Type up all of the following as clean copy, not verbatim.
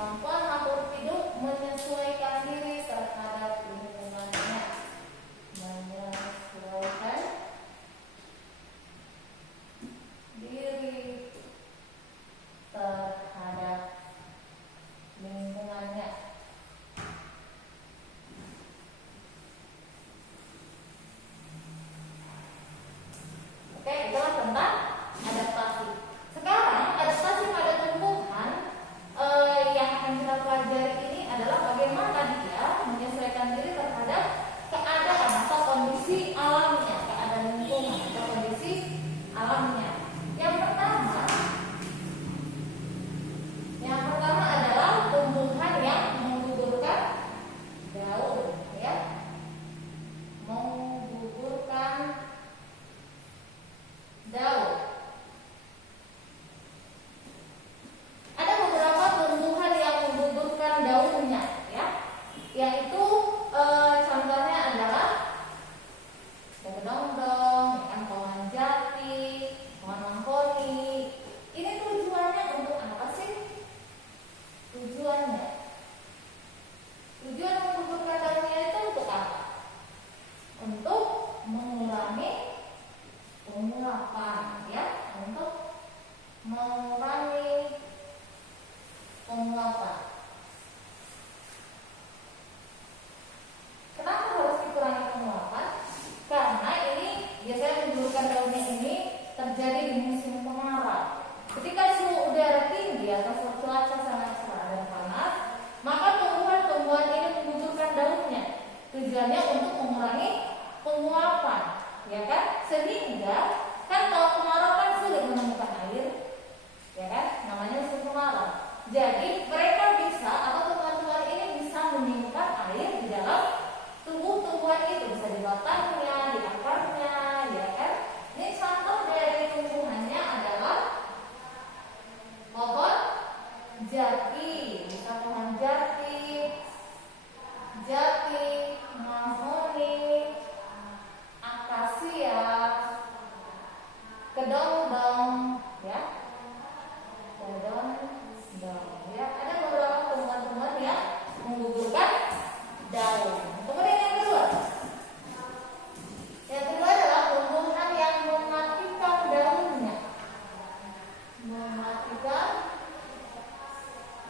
kemampuan makhluk hidup menyesuaikan diri terhadap lingkungannya. Menyesuaikan diri terhadap lingkungannya. Oke, itulah tentang adaptasi. Sekarang adaptasi pada tumbuhan yang akan kita pelajari ini adalah bagaimana dia menyesuaikan diri terhadap keadaan atau kondisi alamnya, keadaan lingkungan atau kondisi alamnya. Yang pertama adalah tumbuhan yang menggugurkan daun, ya, menggugurkan daun. Ada beberapa tumbuhan yang menggugurkan daunnya, ya, yaitu contohnya adalah kedondong, ikan pohon jati, pohon mahoni. Ini tujuannya untuk apa sih? Tujuan menggugurkan daunnya itu untuk apa? Untuk mengurangi penguapan, ya, untuk mengurangi penguapan. Kenapa harus dikurangi penguapan? Karena ini biasanya menggugurkan daunnya ini terjadi di musim kemarau. Ketika suhu udara tinggi atau cuaca sangat cerah dan panas, maka tumbuhan-tumbuhan ini menggugurkan daunnya. Tujuannya untuk mengurangi penguapan, ya kan? Sehingga kan kalau kemarau kan sulit menemukan air, ya kan? Namanya musim kemarau. Jadi mereka bisa atau tumbuhan-tumbuhan ini bisa menyimpan air di dalam tumbuhan itu, bisa di batangnya, di akarnya, ya kan? Ini contoh dari tumbuhannya adalah pohon jati, bisa pohon jati, mahoni, akasia, kedondong, ya, kedondong, ya. Ada beberapa tumbuhan-tumbuhan yang menggugurkan daun. Kemudian yang kedua adalah tumbuhan yang mematikan daunnya, mematikan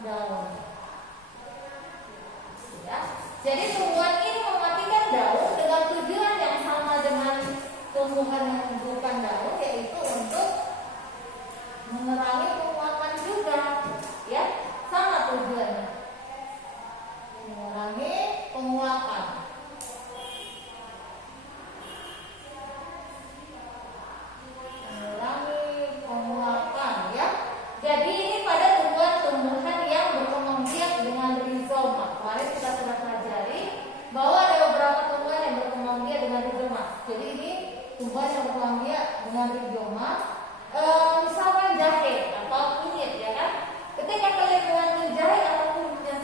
daun. Ya. Jadi tumbuhan ini mematikan daun dengan tujuan yang sama dengan tumbuhan yang menggugurkan daun, yaitu untuk mengurangi penguapan juga, ya, sama tujuannya, mengurangi penguapan. Mengurangi penguapan, ya. Jadi ini pada tumbuhan-tumbuhan yang berkembang biak dengan rizoma. Kemarin kita sudah pelajari bahwa ada beberapa tumbuhan yang berkembang biak dengan rizoma. Jadi ini tumbuhan yang berkembang biak dengan rizoma. Misalkan jahe atau kunyit, ya kan? Ketika kalian mengambil jahe atau kunyit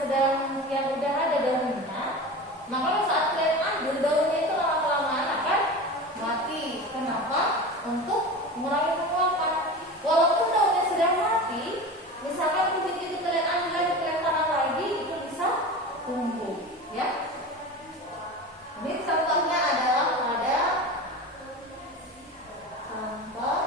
yang udah ada daunnya, maka saat kalian ambil daunnya itu lama-kelamaan akan mati. Kenapa? Untuk mengurangi penguapan. Walaupun daunnya sudah mati, misalkan kunyit itu kalian ambil lagi, kalian tanam lagi, itu bisa tumbuh, ya. Ini contohnya adalah pada contoh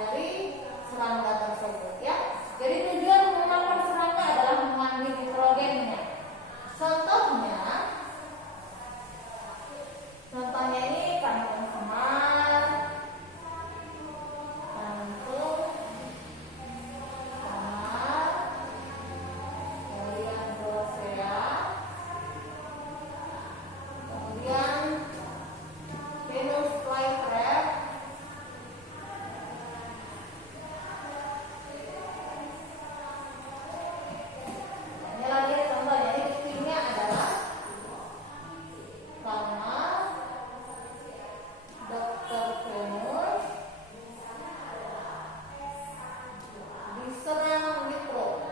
dari serangga tersebut ya. Jadi tujuan memakan serangga adalah mengambil nitrogennya. Contohnya ini kantung semar, kantung semar, kemudian drosea, kemudian Venus flytrap, ini lagi contohnya, ini buktinya adalah karena Dr. Venus diserang nitro,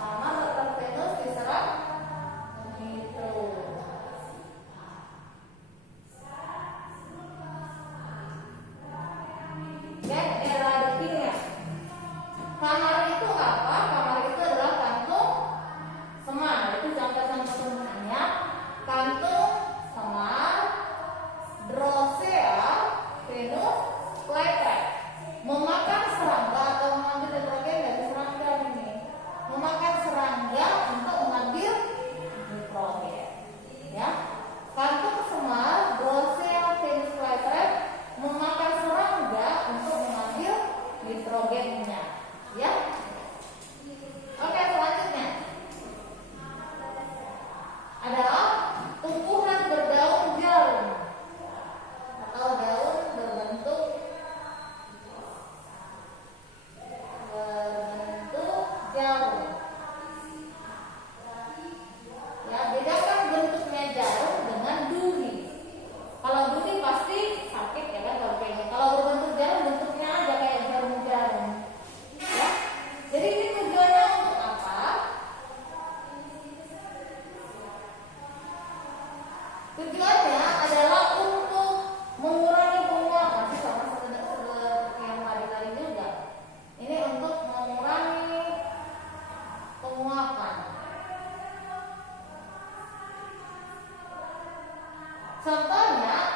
karena Dr. Venus diserang nitro. Dan eradikingnya. Kamar itu apa? Kamar itu adalah kantung semar. Itu contoh-contoh tumbuhannya. Kantung semar, drosea, Venus flytrap. Memakan serangga atau mengambil nitrogen dari serangga ini. Memakan serangga untuk mengambil nitrogen. Ya. Kantung semar, drosea, Venus flytrap memakan serangga untuk mengambil nitrogennya. Ya. Oke, selanjutnya adalah tumbuhan berdaun jarum atau daun berbentuk jarum. Ya, bedakan bentuknya jarum dengan duri. Kalau duri pasti sakit ya kan kalau pegang. Kalau berbentuk jarum bentuknya aja kayak jarum-jarum. Ya. Jadi ini tujuannya untuk apa? Tujuannya adalah untuk mengurangi penguapan, sama seperti yang tadi juga. Ini untuk mengurangi penguapan. Contohnya